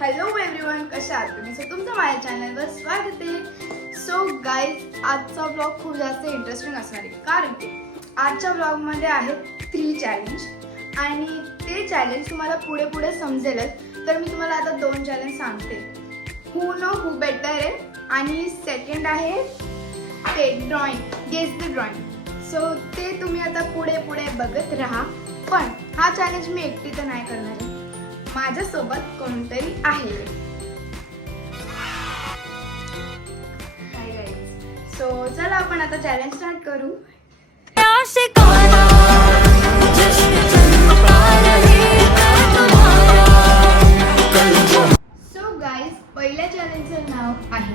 Hello everyone, कशा आहात तुम्ही? सो तुमचं माझ्या चॅनलवर स्वागत आहे. सो गाईज, आजचा ब्लॉग खूप जास्त इंटरेस्टिंग असणार आहे, कारण की आजच्या ब्लॉगमध्ये आहेत 3 चॅलेंज आणि ते चॅलेंज तुम्हाला पुढे पुढे समजेलच. तर मी तुम्हाला आता 2 चॅलेंज सांगते. हू नो हू बेटर आहे आणि सेकंड आहे ते drawing, guess the drawing. So ते तुम्ही आता पुढे पुढे बघत राहा. पण हा चॅलेंज मी एकटी तर नाही करणार आहे, माझ्यासोबत कोणतरी आहे. सो चला आपण आता चॅलेंज स्टार्ट करू. सो गाईज, पहिल्या चॅलेंजचं नाव आहे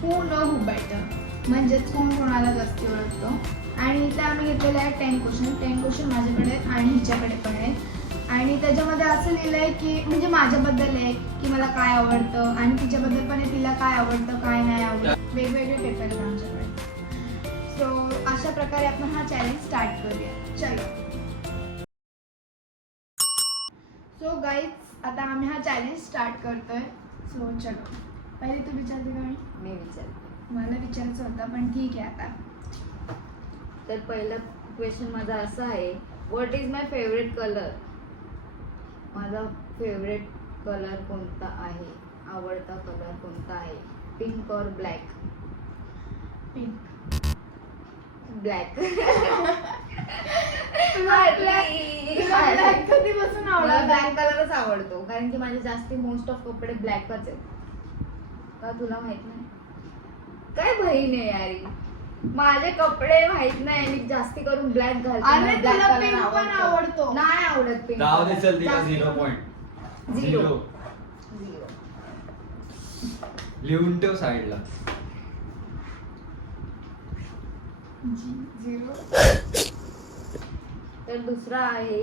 हू नो हू बेटर, म्हणजेच कोण कोणाला जास्ती ओळखतो. आणि इथे आम्ही घेतलेले आहे 10 क्वेश्चन माझ्याकडे आणि हिच्याकडे पण आहेत. आणि त्याच्यामध्ये असं लिहिलं आहे की म्हणजे माझ्याबद्दल आहे की मला काय आवडतं, आणि तिच्याबद्दल पण आहे तिला काय आवडतं काय नाही आवडतं. वेगवेगळे पेपर आहेत आमच्याकडे. सो अशा प्रकारे आपण हा चॅलेंज स्टार्ट करूया. चलो. सो गाईज, आता आम्ही हा चॅलेंज स्टार्ट करतोय. सो चलो, पहिले तू विचारते का? मी विचारते. मला विचारायचं होतं पण ठीक आहे. आता तर पहिला क्वेश्चन माझा असा आहे, what is my favourite colour? माझा फेवरेट कलर कोणता आहे? आवडता कलर कोणता आहे? पिंक और ब्लॅक? पिंक. ब्लॅक. कधीपासून मला आवडत? ब्लॅक कलरच आवडतो, कारण की माझे जास्ती मोस्ट ऑफ कपडे ब्लॅकच आहेत. का तुला माहित नाही? काय बहीण आहे यारी, माझे कपडे माहित नाही, मी जास्ती करून ब्लॅक घालते. अरे तुला पिंक पण आवडतो? नाही आवडत पिंक. जाऊ दे, चल तिला 0 पॉइंट. झिरो. लिहून ठेव साईडला. 0. तर दुसरा आहे,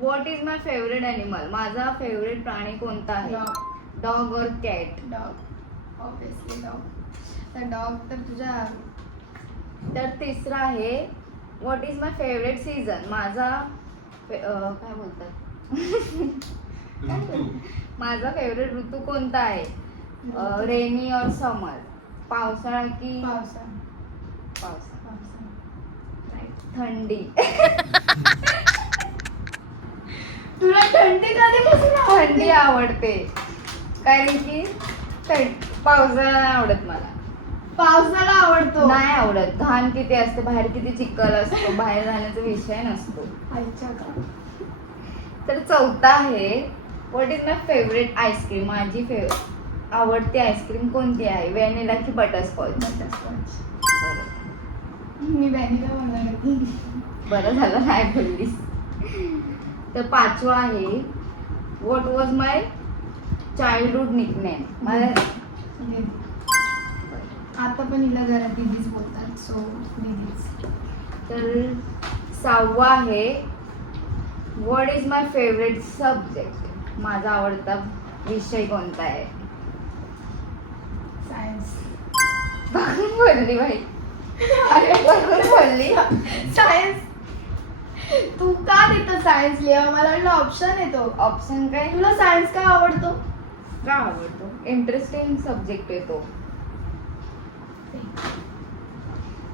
what is my favourite animal? माझा फेवरेट प्राणी कोणता आहे? डॉग और कॅट? Dog, obviously dog. तर डॉग तर तुझ्या. तर तिसरा आहे, what is my favourite season? माझा काय बोलतात ऋतू. माझा फेवरेट ऋतू कोणता आहे? रेनी और समर? पावसाळा की पावसा. पावसाळा? पावसा. थंडी. तुला थंडी कधीपासून आवडते? थंडी आवडते, कारण की पावसाळा नाही आवडत मला. पावसाला आवडतो? नाही आवडत. घाण किती असते बाहेर, किती चिखल असतो, बाहेर जाण्याचा विषय नसतो. आईच्या का. तर चौथा आहे, what is my favourite ice cream? माझी आवडती आईस्क्रीम कोणती आहे? व्हॅनिला की बटरस्कॉच? बटरस्कॉच. मी व्हॅनिला बोलणार होती. बरं झालं नाही बोललीस. तर पाचवा आहे, what was my childhood nickname? मला आता पण हिला घरात दीदीच बोलतात. सो दीदीच. तर सहावा आहे, what is my favourite subject? माझा आवडता विषय कोणता आहे? सायन्स. बघून बोलली बाई, बघून बोलली. सायन्स. तू का देतो सायन्स लिहा? मला वाटलं ऑप्शन येतो. ऑप्शन काय? तुला सायन्स का आवडतो? का आवडतो? इंटरेस्टिंग सब्जेक्ट आहे तो.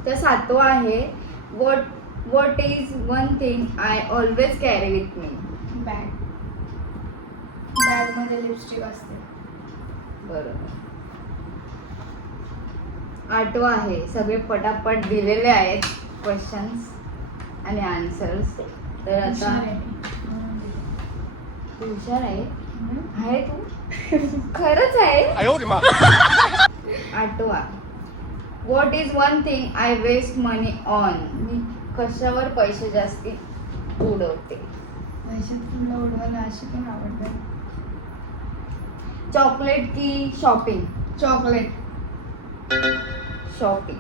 तर सातवा आहे, what is one thing I always carry with me? Bag. Bag मध्ये लिपस्टिक असते. बरोबर. आठवा आहे, सगळे पटापट दिलेले आहेत क्वेश्चन्स आणि आन्सर्स. तर आता हुशार आहे. तू हुशार आहे तू? खरंच आहे. आठवा, what is one thing I waste money on? मी कशावर पैसे जास्ती उडवते? पैसे तुला उडवायला अशी पण आवडते. चॉकलेट की शॉपिंग? चॉकलेट. शॉपिंग.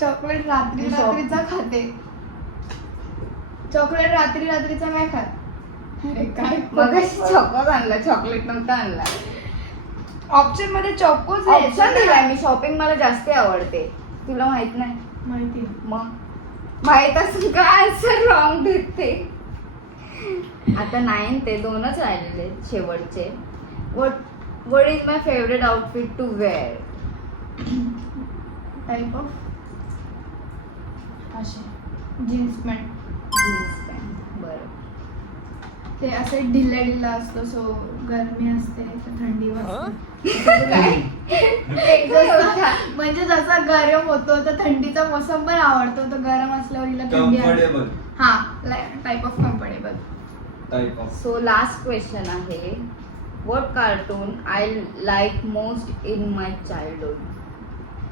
चॉकलेट रात्री रात्रीचा खाते. चॉकलेट रात्री रात्रीचा नाही खात. अरे काय मग चॉकोच आणला, चॉकलेट नव्हता आणला. ऑप्शन मध्ये चॉकोच ऑप्शन दिलाय मी. शॉपिंग मला जास्त आवडते, तुला माहित नाही? माहिती. मग माहित असून काय आन्सर रॉंग देते? आता 9 ते 2च राहिलेले आहेत शेवटचे. What is my favorite outfit to wear? Type of असे जीन्स पॅन्ट. Jeans pant. बरं. ते असे ढिल्ला असतो, सो गरमी असते तर थंडी वाजते. काय? म्हणजे जसा गरम होतो तर थंडीचा मोसम पण आवडतो, तर गरम असल्यावर हिला थंडी आवडते. कम्फर्टेबल हा, type of comfortable. Type of. So last question आहे. What cartoon I like most in my childhood?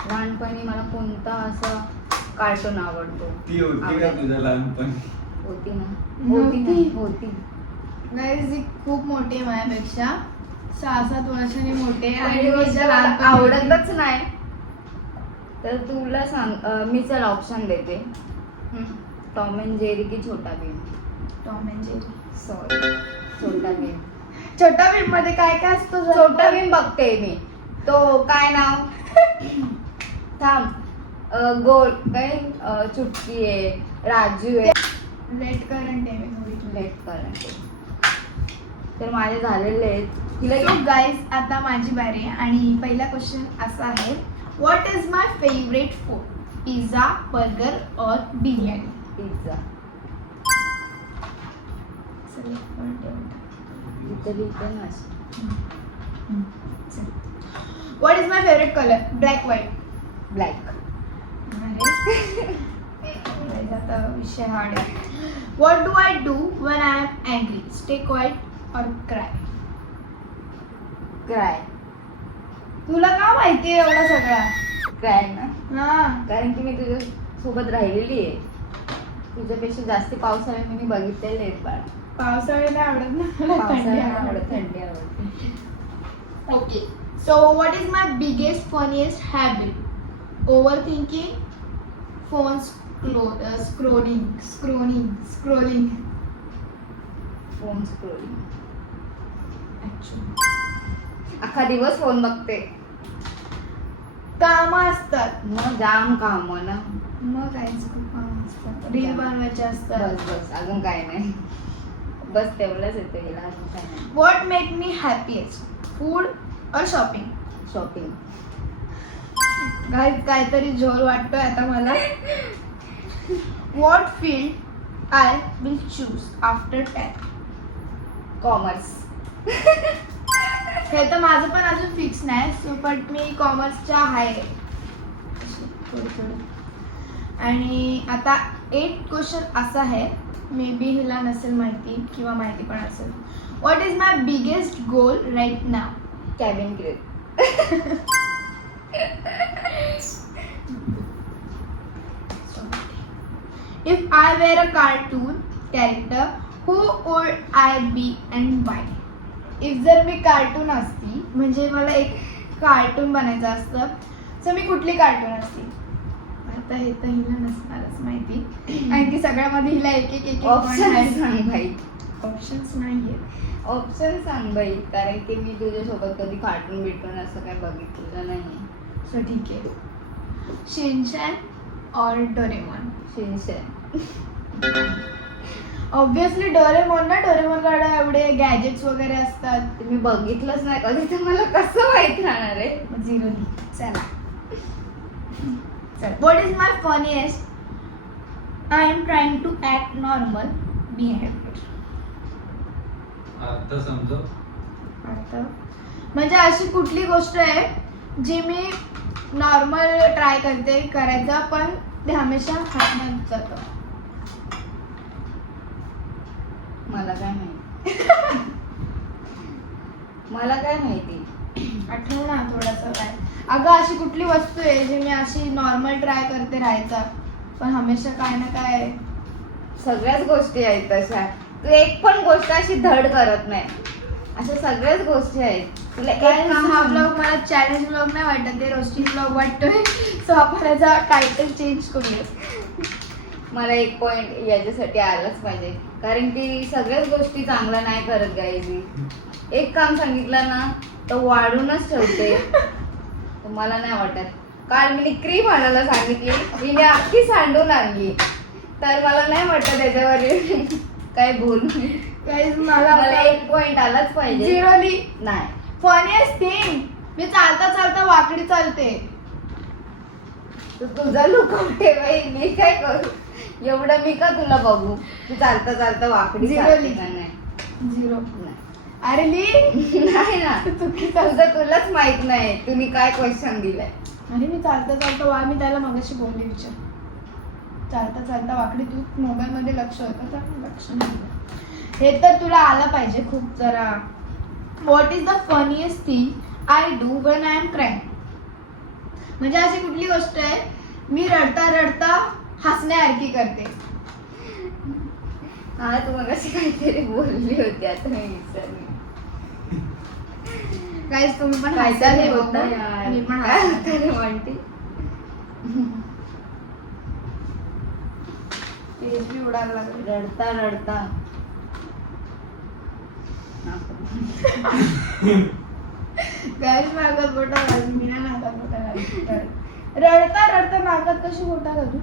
लहानपणी मला कोणता असा कार्टून आवडतो? ती होती का तुझ्या लहानपणी? होती ना. नव्हती. होती. गाईज ही खूप मोठी आहे माझ्यापेक्षा, 6-7 वर्षांनी मोठे आहे आणि पहिली गोष्ट हिच्या मला लहानपणी आवडतच नाही. तर तुला सांग, मी चल ऑप्शन देते. टॉम अँड जेरी की छोटा Bhim? Tom and Jerry. Sorry, छोटा भीम. छोटा भीम मध्ये काय काय असतं? छोटा भीम बघते मी. तो काय नाव थांब, गोल काय, चुटकी आहे, राजू आहे. लेट करंट आहे मी बघितलं. Late current. तर माझे झालेले आहेत. तिला सो गाईज आता माझी बारी आहे आणि पहिला क्वेश्चन असा आहे, what is my favourite food? Pizza, burger और biryani? Pizza. What is my favourite colour? Black white. Black. आता विषय हार्ड आहे. What do I do when I am angry? Stay quiet और क्राय? क्राय. तुला का माहिती आहे एवढा सगळा? क्राय ना, हा, कारण की मी तुझ्या सोबत राहिलेली आहे. तुझ्यापेक्षा जास्त पावसाळ्यात मी बघितलेले आहेत बाळ. पावसाळी नाही आवडत ना मला, थंडी पावसाळ्यात आवडते. आवडत, थंडी आवडते. Okay. So what is my biggest funniest habit? Overthinking, phone scrolling. Phone scrolling. Actually. अख्खा दिवस फोन बघते. काम असतात. मग जाम काम ना. मग काय खूप काम असतात. रील बनवायचे असतात. बस बस, अजून काय नाही. बस तेवढंच येतं हिला, अजून काय नाही. What make me happiest? Food or shopping? Shopping. Guys, काहीतरी जोर वाटतोय आता मला. What field I will choose after 10? Commerce. हे तर माझं पण अजून फिक्स नाही, सो बट मी कॉमर्सच्या आहे थोडं. आणि आता 8 क्वेश्चन असा आहे, मे बी हिला नसेल माहिती किंवा माहिती पण असेल. What is my biggest goal right now? Cabin create. If I were a cartoon character, who would I be and why? If जर मी कार्टून असती, म्हणजे मला एक कार्टून बनायचं असतं, तर मी कुठली कार्टून असती? आता हे तर हिला नसणारच माहिती, कारण की सगळ्यामध्ये हिला एक ऑप्शन सांग बाई. ऑप्शन्स नाहीये. ऑप्शन सांग बाई, कारण की मी तुझ्यासोबत कधी कार्टून बिटून असं काय बघितलेलं नाही. सो ठीक आहे, शिनचॅन और डोरेमॉन? शिनचॅन. ऑब्विसली डोरेमॉन ना, डोरेमॉनकडे एवढे गॅजेट्स वगैरे असतात. ते मी बघितलंच नाही कधी, तर मला कसं माहित राहणार आहे. 0. चला. What is my funniest? I am trying to act normal behavior. आता समजो. आता म्हणजे अशी कुठली गोष्ट आहे जी मी नॉर्मल ट्राय करते करायचं, पण ते हमेशा हातमध्ये जातं. मला काय माहिती. मला काय माहिती. आठव ना थोडंसं काय. अगं अशी कुठली वस्तू आहे जी मी अशी नॉर्मल ट्राय करते राहायचा, पण हमेशा काय ना काय. सगळ्याच गोष्टी आहेत तशा. तू एक पण गोष्ट अशी धड करत नाही. अशा सगळ्याच गोष्टी आहेत. तुला एक काम हा सांग. ब्लॉग मला चॅलेंज ब्लॉग नाही वाटत, ते रोस्टिंग ब्लॉग वाटतोय. सो आपण याचा टायटल चेंज करूया. मला एक पॉइंट याच्यासाठी आलाच पाहिजे, कारण की सगळ्याच गोष्टी चांगल्या नाही करत गायजी. एक काम सांगितलं ना तर वाढूनच ठेवते. तर मला नाही वाटत. काल मी क्रीम आणायला सांगितली, मी अख्खी सांडून आणली, तर मला नाही वाटत त्याच्यावर काय बोलू गाईज मला मला 1 पॉइंट आलाच पाहिजे. झिरोली. नाही फनीएस्ट थिंग, मी चालता चालता वाकडी चालते. तू तुझा लुकवते बाई, मी काय करू? एवढं मी का तुला बघू? तू चालता चालता वाकडी Zero चालते ली. का? नाही झिरो. नाही. अरे ली. नाही ना, तुझं तुलाच माहित नाही तुम्ही काय क्वेश्चन दिलाय. आणि मी चालता चालता मी त्याला मगाशी बोलली विचार. चालता चालता वाकडी, तू मोबाईल मध्ये लक्ष होतं तर लक्ष नाही. हे तर तुला आलं पाहिजे खूप जरा. What is the funniest thing I do when I am crying? म्हणजे अशी कुठली गोष्ट आहे मी रडता रडता हसण्यासारखी करते? हा तू मगाशी काहीतरी बोलली होती, आता मी विसरली. गाईज तुम्ही पण काहीतरी हसायला होतं बघा. यार. मी पण काय हसते. होतं रे म्हणती? तेच बी उडायला लागले. रडता रडता गाईज नाकात बोटा घालून, मी नाही नाकात बोटा घालून. रडता रडता नाकात कशी बोटा घालू?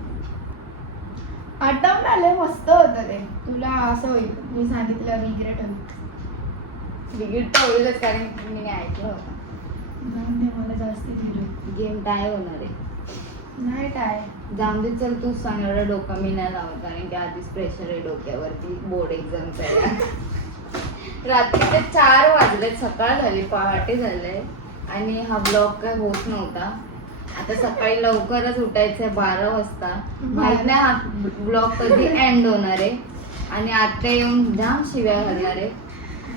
आठवण आले, मस्त होतं ते. तुला असं होईल मी सांगितलं रिग्रेट होईल. तिकीट तर होईलच, कारण की मी ऐकलं होतं. जाऊन दे, मला जास्ती झिरो. गेम काय होणार आहे? नाही काय जाऊन दे, चल तूच सांग. एवढं डोकं मी नाही लावत, कारण की आधीच प्रेशर आहे डोक्यावरती बोर्ड एक्झामचं आहे. रात्रीचे 4 वाजले, सकाळ झाली, पहाटे झालंय आणि हा ब्लॉग काय होत नव्हता. आता सकाळी लवकरच उठायचंय 12 वाजता. माहित नाही हा ब्लॉग कधी एंड होणार आहे. आणि आता येऊन जाम शिव्या घालणार आहे.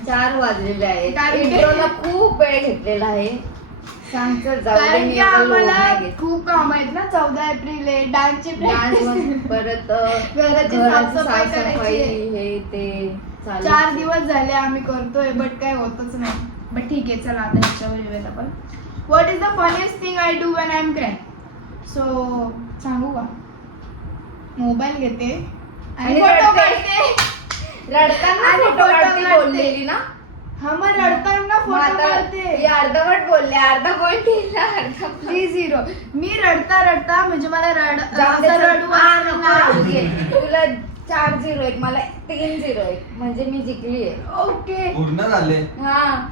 4 वाजलेले आहेत. कारण की- इंट्रोला खूप वेळ घेतलेला आहे. सांग चल, जाऊ दे, कारण मी की आता लोड आम्हाला नाही घेत. खूप काम आहेत ना. 14 एप्रिल आहे, डान्सची डान्स प्रॅक्टिस. परत घराची साफसफाई करायची आहे. हे ते चालू 4 दिवस झाले आम्ही करतोय, बट काय होतच नाही. बट ठीक आहे, चला आता ह्याच्यावर येऊयात आपण. What is the funniest thing I do when I am crying? So सांगू का? मोबाईल घेते आणि आणि फोटो रडते. काढते. रडताना आणि फोटो photo काढते काढते. बोललेली ना. हा, मग रडताना मग फोटो आता काढते. ही अर्धवट बोलले, अर्धा पॉइंट दिला, अर्धा point. Please zero. मी रडता रडता म्हणजे मला जाऊ दे, असं चल. रडू हा, असं नको ना. रडू घे. तुला 4 0 आहेत, मला 3 0 आहेत, म्हणजे मी जिंकली आहे. ओके. पूर्ण झाले. हा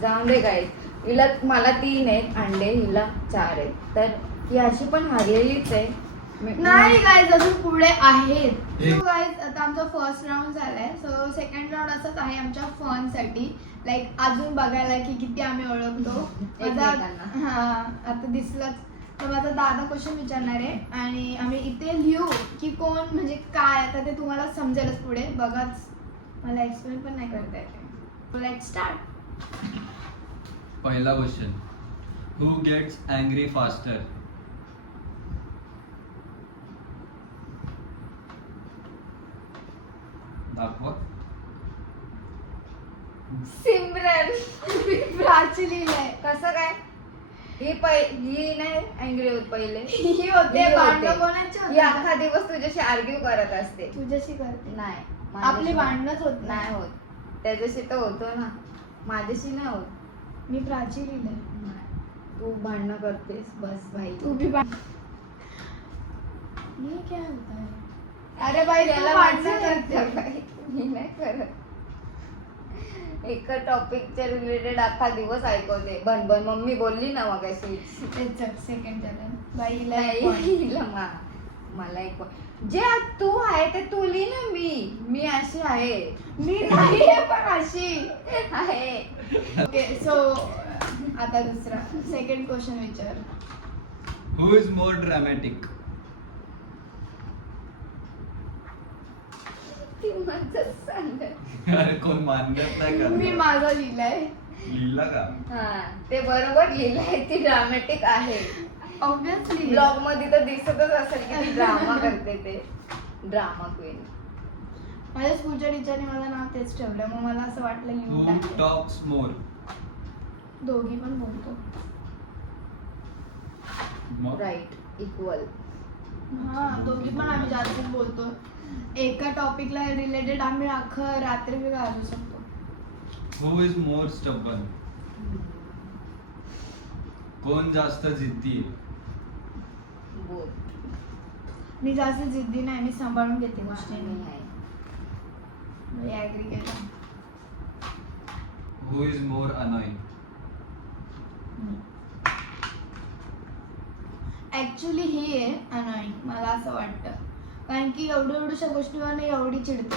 जाऊन दे काय. हिला मला 3 आहेत अंडे, हिला 4 आहेत, तर ही अशी पण हारलेलीच आहे. नाही गाईज, अजून पुढे आहेत. एक- सो गाईज, आता आमचा फर्स्ट राऊंड झालाय. सो सेकंड राऊंड असंच आहे आमच्या फन साठी. लाईक अजून बघायला की किती आम्ही ओळखतो. माझा एकमेकांना. हा आता दिसलंच. तर माझा दादा क्वेश्चन विचारणार आहे आणि आम्ही इथे लिहू की कोण म्हणजे काय. आता ते तुम्हाला समजेलच पुढे, बघाच. मला एक्सप्लेन पण नाही करता येते. Let start. पहिला क्वेश्चन, हू गेट्स अँग्री फास्टर? दाखवा. सिमरन. प्राची लिहिलंय. कसं काय? ही नाही अँग्री होत पहिले. ही होते ही भांडणं होते. कोणाची ही होते? अख्खा दिवस तुझ्याशी आर्ग्यू करत असते. तुझ्याशी करते. नाही आपली माझ्याशी भांडणच होत नाही होत. त्याच्याशी तर होतो ना, माझ्याशी नाही होत. मी प्राची लिहिलंय. तू भांडणं करतेस बस भाई. तू भी ये क्या होता है? अरे भाई तू याला भांडणं माणसं करते. करतात बाई. मी नाही करत. एका टॉपिकच्या रिलेटेड अख्खा दिवस ऐकवते बनबन. मम्मी बोलली ना मगाशी. सेकंड झालं बाईला नाही, एक point. हिला मला एक जे तू आहे ते तू लिही ना. मी अशी आहे. मी नाही आहे पण अशी आहे. ओके. सो आता दुसरा सेकंड क्वेश्चन विचार. Who is more dramatic? ती माझंच सांगत. अरे कोण मानत नाही मी का? माझा लिहिलाय. लिहिला का? हा ते बरोबर लिहिलंय. ती ड्रामॅटिक आहे. ऑब्विसली. ब्लॉग मध्ये तर दिसतच असेल की ती ड्रामा करते. ते ड्रामा क्वीन. माझ्या स्कूलच्या टीचरने माझं नाव तेच ठेवलं. मग मला असं वाटलं लिहून हू टाकेल. Talks more? दोघी पण बोलतो. Right equal. हा, दोघी पण आम्ही जास्त बोलतो. एका टॉपिकला रिलेटेड आम्ही अख्खं रात्री बी घालू शकतो. Who is more stubborn? कोण जास्त जिद्दी? बोल. मी जास्त जिद्दी नाही, मी सांभाळून घेते गोष्टी. मी आहे. मी ॲग्री केलं. Who is more annoying? Actually ही आहे अनॉइंग, मला असं वाटतं. कारण की एवढ्याशा गोष्टीवर नाही एवढी चिडते.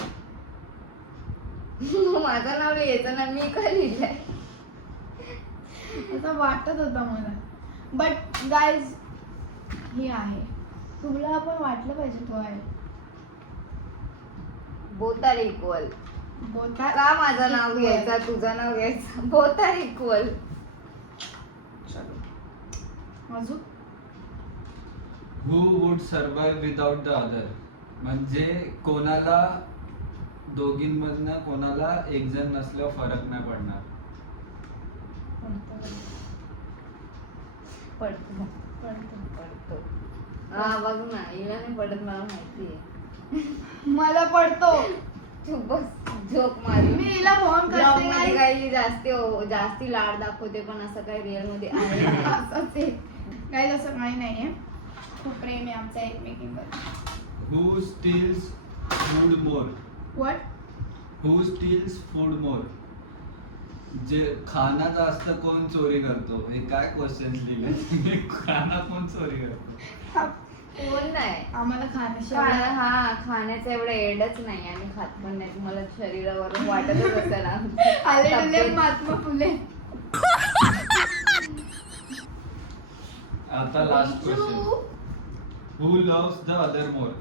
माझं नाव लिहायचं ना, मी काय लिहिलंय? असं वाटत होतं मला. बट गाईज ही आहे. तुला पण वाटलं पाहिजे तू आहे. Both are equal. बोथा का माझं नाव घ्यायचं, तुझं नाव घ्यायचं? Both are equal. अजून Who would survive without the other? म्हणजे कोणाला दोघींमधनं कोणाला एक जण नसल्यावर फरक नाही पडणार. पडतो पडतो. हा बघ ना, हिला नाही पडत, मला माहितीये. मला पडतो. तू बस जोक मारी. मी हिला फोन Vlog करते मध्ये guys. काही जास्ती लाड दाखवते, पण असं काही रिअल मध्ये आहे नाही. असंच आहे. Guys, असं काही नाहीये. खूप प्रेम आहे आमचं एकमेकींवर. Who steals food more? What? Who steals food more? जे खाना जास्त कोण चोरी करतो? हे काय क्वेश्चन लिहिले? खाना कोण चोरी करतो? कोण नाही. आम्हाला खाण्याशी हा, खाण्याचं एवढं एडच नाही, आम्ही खात पण नाही. मला शरीरावरून वाटतच असतं ना. आलेले महात्मा फुले. आता last question. Who loves the other more?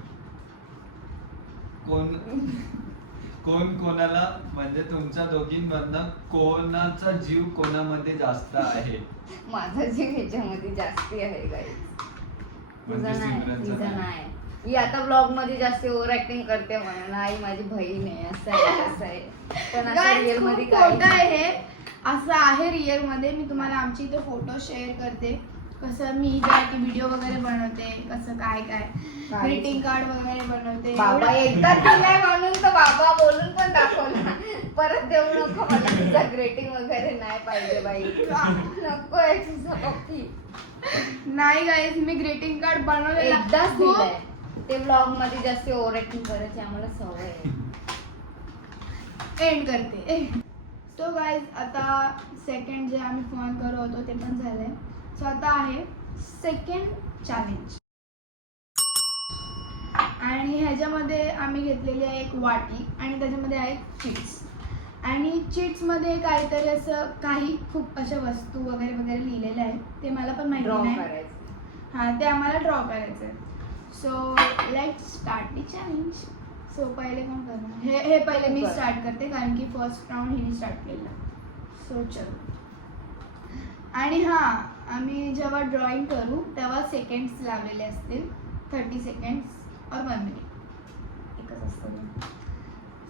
कोण कोणाला, म्हणजे तुमच्या दोघींमधनं कोणाचा जीव कोणामध्ये जास्त आहे? माझा जीव ह्याच्यामध्ये जास्ती आहे गाईस. म्हणजे तुझा नाही, सिमरनचा तुझा नाही. नाही. ही आता ब्लॉग मध्ये जास्त ओव्हर ऍक्टिंग करते म्हणून. आई माझी बहीण आहे, असं आहे तसं आहे. पण असं Guys, रिअल खूप मध्ये खोटं काय आहे हे. असं आहे रिअल मध्ये. मी तुम्हाला आमची इथे फोटो शेअर करते. कसं मी त्यासाठी व्हिडिओ वगैरे बनवते, कसं काय काय ग्रीटिंग कार्ड वगैरे बनवते. बाबा एकदा दिलाय म्हणून तर बाबा बोलून पण दाखवला. परत देऊ नको मला तुझा ग्रेटिंग वगैरे नाही पाहिजे बाई. नको आहे तुझा पप्पी. नाही गाईज, मी ग्रीटिंग कार्ड बनवलेला एकदाच खूप- दिलाय. ते ब्लॉग मध्ये जास्त ओव्हर ऍक्टिंग करायची आम्हाला सवय आहे. एंड करते. सो गाईज, आता सेकंड जे आम्ही फोन करत होतो ते पण झालंय. सो आता आहे सेकंड चॅलेंज. आणि ह्याच्यामध्ये आम्ही घेतलेली आहे एक वाटी आणि त्याच्यामध्ये आहे चिट्स. आणि चिट्समध्ये काहीतरी असं काही खूप अशा वस्तू वगैरे वगैरे लिहिलेल्या आहेत. ते मला पण ड्रॉ माहिती नाही. करायचं. हां, ते आम्हाला ड्रॉ करायचं आहे. So let's start the challenge. So पहिले कोण करणार? हे पहिले मी कर. स्टार्ट करते, कारण की फर्स्ट राऊंड हिने स्टार्ट केला. सो चलो. आणि हां, आम्ही जेव्हा ड्रॉइंग करू तेव्हा सेकंड्स लावलेले असतील. 30 सेकंड्स और 1 मिनिट एकच असतं.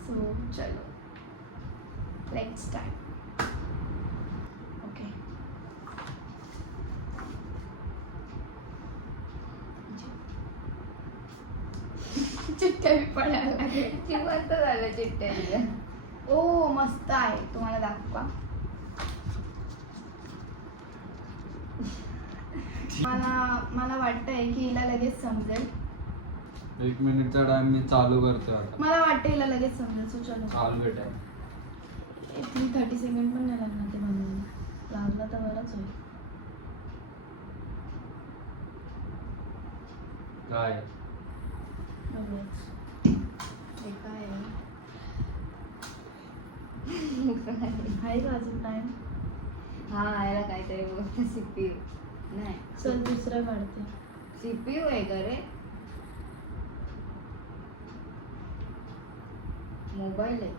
सो चलो, लेट्स स्टार्ट. ओके. चिठ्ठ्या बी पडायला लागल्या. जिवंत झालं चिट्ट्यांच्या. ओ मस्त आहे, तुम्हाला दाखवा. मला वाटतंय की हिला लगेच समजेल. 1 मिनिटचा टाइम मी चालू करतो आता. मला वाटतं हिला लगेच समजेल. सो चलो. चालू आहे टाइम. 30 सेकंड पण नाही लागणार ते बनवायला. लागला तर बरंच होईल. काय? बघूयाच. हे काय आहे? आहे का अजून टाइम? हा, याला काहीतरी बोलतो. सीपीयू नाही, चल दुसरं काढते. सीपीयू आहे का रे? मोबाईल आहे.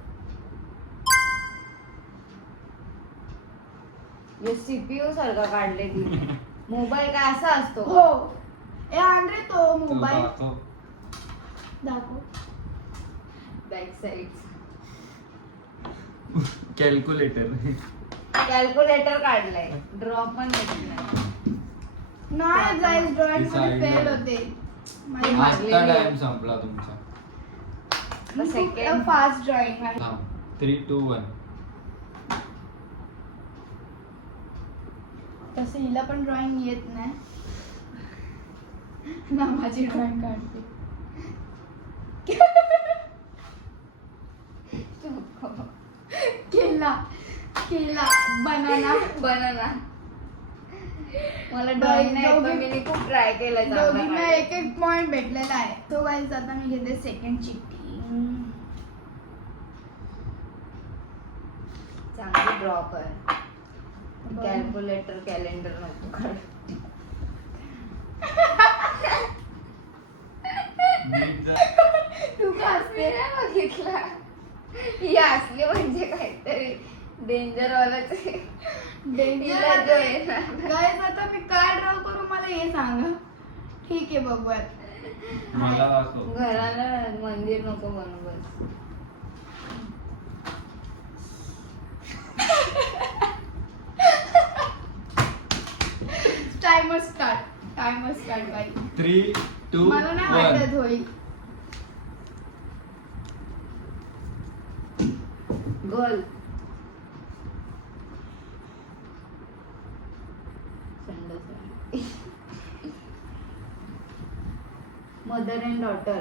हे सीपीयू सारखा काढले तिने. मोबाईल काय असा असतो? हो. ए आण रे तो तो मोबाईल. दाखव. दाखव. Back side calculator. कॅल्क्युलेटर काढलाय. ड्रॉ पण येत नाही. नाही गाईज, ड्रॉइंग मध्ये Side फेल ला. होते. माझी आता टाइम संपला तुमचा. सेकंड फास्ट ड्रॉइंग आहे. 3, 2, 1. तसं हिला पण ड्रॉइंग येत नाही ना. माझी ड्रॉइंग काढते. केला बनाना. मला ड्रॉइंग नाही येत, पण मी खूप ट्राय केलं दोघींना एक एक पॉइंट भेटलेला आहे. तो गाईज आता मी घेते सेकंड चिठ्ठी. चांगली ड्रॉ कर. कॅल्क्युलेटर कॅलेंडर नको काढ. तू का असते ना बघितला ही असली म्हणजे काहीतरी डेंजर वालाच आहे. तिला जो आहे ना. गाईज आता मी काय ड्रॉ करू मला हे सांगा. ठीक आहे बघूयात. मला असो. घराला मंदिर नको बनवू बस. टाइमर स्टार्ट बाई. 3, 2, मला नाही 1. वाटत होईल. Girl mother and daughter.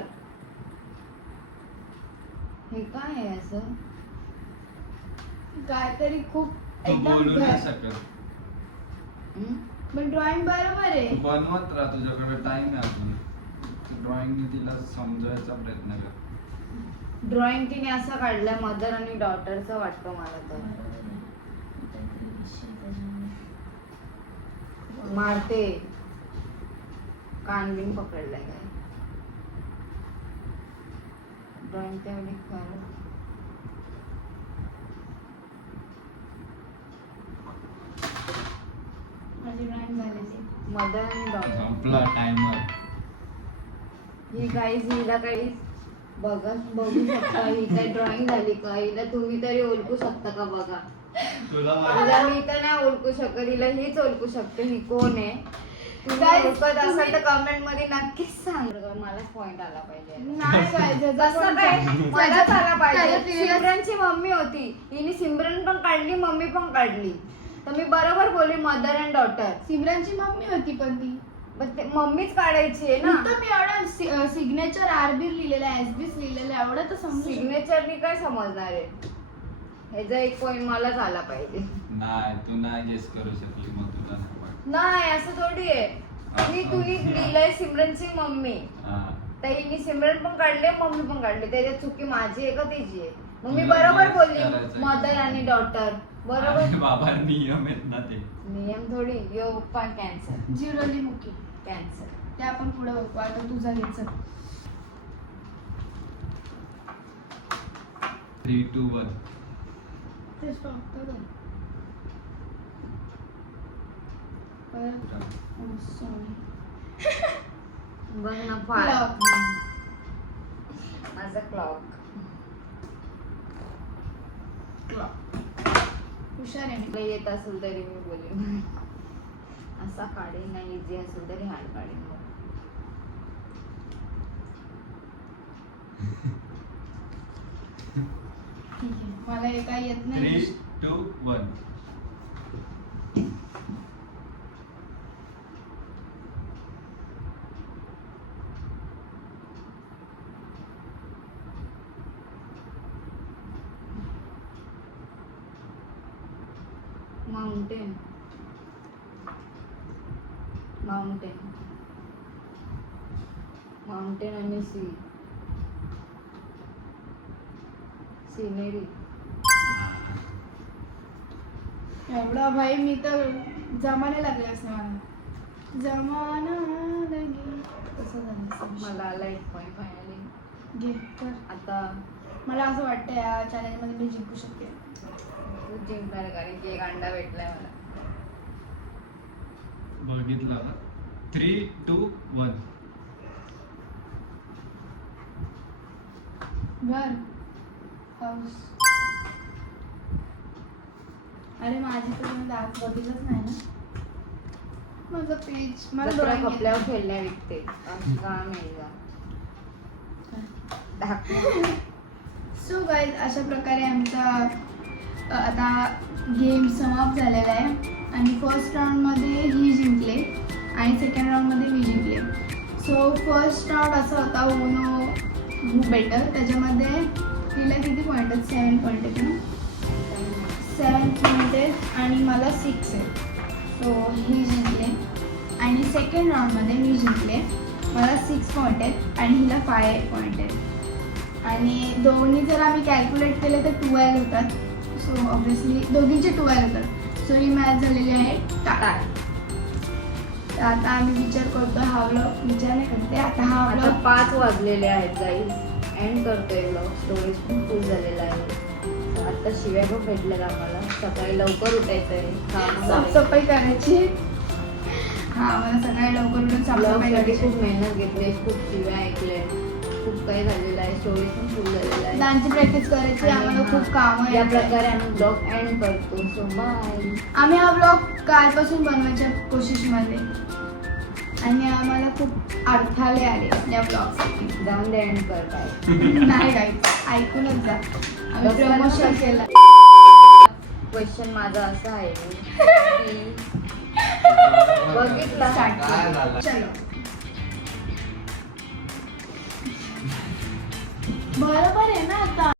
हे काय आहे असं? काहीतरी खूप तू एकदम बोलू नाही शकत. पण ड्रॉइंग बरोबर आहे. तू बनवत राहा, तुझ्याकडे टाइम आहे अजून. ड्रॉइंगने तिला समजवायचा प्रयत्न कर. ड्रॉइंग तिने असं काढलं मदर आणि डॉटरचं वाटतं मला तर. मारते कान बिन पकडलाय काय. ड्रॉइंग तेवढी कर. माझी ड्रॉइंग झालेली. मदर आणि डॉटर. संपला टाइमर. ही गाईज हिला काही बघू शकता. ही काही ड्रॉइंग झाली का? हिला तुम्ही तरी ओळखू शकता का बघा. तुला हिला मी तर नाही ओळखू शकत. हिला हीच ओळखू शकते. ही कोण आहे? तुम्ही Guys, ओळखत असाल तर तुम्ही- कमेंट मध्ये नक्कीच सांग. मलाच पॉइंट आला पाहिजे. नाही काय कसं काय मलाच आला पाहिजे. त्याच्यात लिहिलेलं- सिमरनची मम्मी होती. हिने सिमरन पण काढली मम्मी पण काढली. तर मी बरोबर बोलली मदर अँड डॉटर. सिमरनची मम्मी होती पण ती. पण ते मम्मीच काढायची आहे ना. तर मी एवढं सिग्नेचर आरबी लिहिलेलं आहे, एसबीस लिहिलेलं आहे, एवढं तर समजू शकतो. सिग्नेचरनी काय समजणार आहे? ह्याचा एक पॉइंट मलाच आला पाहिजे. नाही, तू नाही गेस करू शकली, मग तुला नाही वाटत. नाही असं थोडी आहे. तुम्ही लिहिलंय सिमरनची मम्मी. हा. तर हिने सिमरन पण काढले मम्मी पण काढले. त्याच्यात चुकी माझी आहे का तिची आहे? मग मी तुला बरोबर guess बोलली करायचं आहे. मदर आणि डॉटर. बरोबर. अरे बाबा, नियम आहेत ना ते. नियम थोडी. यो पण कॅन्सर. जिरोली मुकी कॅन्सर. ते आपण पुढे बघू. आता तुझा घ्यायचं. 3, 2, 1. ते स्टॉप करू. सॉरी. बघ ना फार. Clock. माझा क्लॉक. हुशार आहे मी. तुला येत असेल तरी मी बोलेन. असा काढेन नाही. इझी असेल तरी हार्ड काढेन. ठीक आहे. मला हे काय येत नाही. 3, 2, 1. माउंटेन. माउंटेन. माउंटेन आणि सी. सिनेरी. एवढं भाई मी तर जमाने लागले असं मला. जमाना लगे तसं झालं असेल. मला आला एक पॉईंट फायनली. घे तर. आता मला असं वाटतं या चॅलेंजमध्ये मी जिंकू शकते. तू जिंकणार कारण की एक अंडा भेटलाय मला. बघितलं का? 3, 2, 1. घर हाऊस. अरे माझी तर मी दात बघितलंच नाही ना. माझं पेज मला जत्रा drawing येत कपड्यावर नाही. खेळल्या विकते. काम आहे का? दाखव. सो गाईज अशा प्रकारे आमचा आता गेम समाप्त झालेला आहे. आणि फर्स्ट राऊंडमध्ये ही जिंकले आणि सेकंड राऊंडमध्ये मी जिंकले. सो फर्स्ट राऊंड असा होता उनो हू बेटर. त्याच्यामध्ये तिला किती पॉईंट आहेत? 7 पॉईंट आहेत ना. 7 पॉईंट आहेत आणि मला 6 आहे. सो ही जिंकले. आणि सेकंड राऊंडमध्ये मी जिंकले. मला 6 पॉईंट आहेत आणि हिला 5 पॉईंट आहेत. आणि दोन्ही जर आम्ही कॅल्क्युलेट केले तर 12 होतात. सो ऑब्विसली दोघींचे 12 होतात. सो ही मॅच झालेली आहे टाय. तर आता आम्ही विचार करतो हा व्लॉग विचार नाही करते आता हा आता व्लॉग 5 वाजलेले आहेत गाईज. एंड करतोय ब्लॉग. स्टोरेज पण फुल झालेला आहे. आता शिव्या पण भेटल्या आम्हाला. सकाळी लवकर उठायचं आहे. कामं करायची. साफसफाई करायची. हा मला सकाळी लवकर उठून साफसफाई ब्लॉगसाठी करायची. खूप मेहनत घेतली. खूप शिव्या ऐकल्या. खूप काही झालेलं आहे. स्टोरेज पण फुल झालेलं आहे. डान्सची प्रॅक्टिस करायची. आम्हाला खूप कामं या आहेत. प्रकारे आम्ही ब्लॉग एंड करतो. So bye. आम्ही हा ब्लॉग कालपासून बनवायच्या कोशिशमध्ये आणि आम्हाला खूप अडथळे आले या ब्लॉगसाठी. जाऊन दे एंड कर काय. नाही गाईज ऐकूनच जा. आम्ही प्रमोशन केलं. क्वेश्चन माझा असा आहे की बघितला काय झालं? चलो बरं